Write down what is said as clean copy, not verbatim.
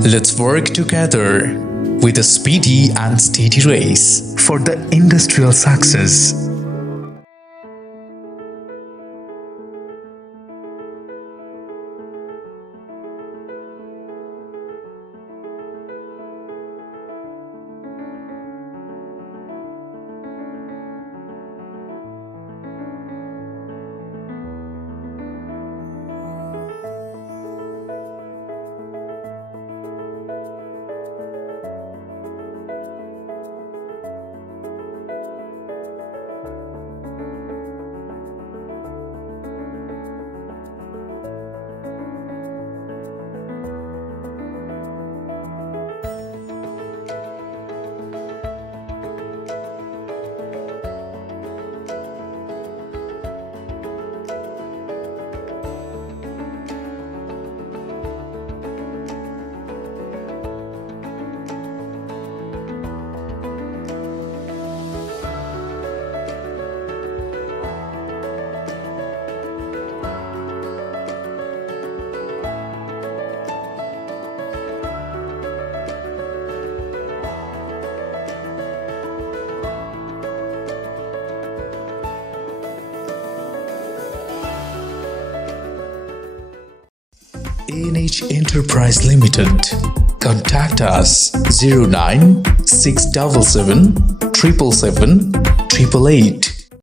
Let's work together with a speedy and steady race for the industrial success. ANH Enterprise Limited. Contact us 09 677 777 888.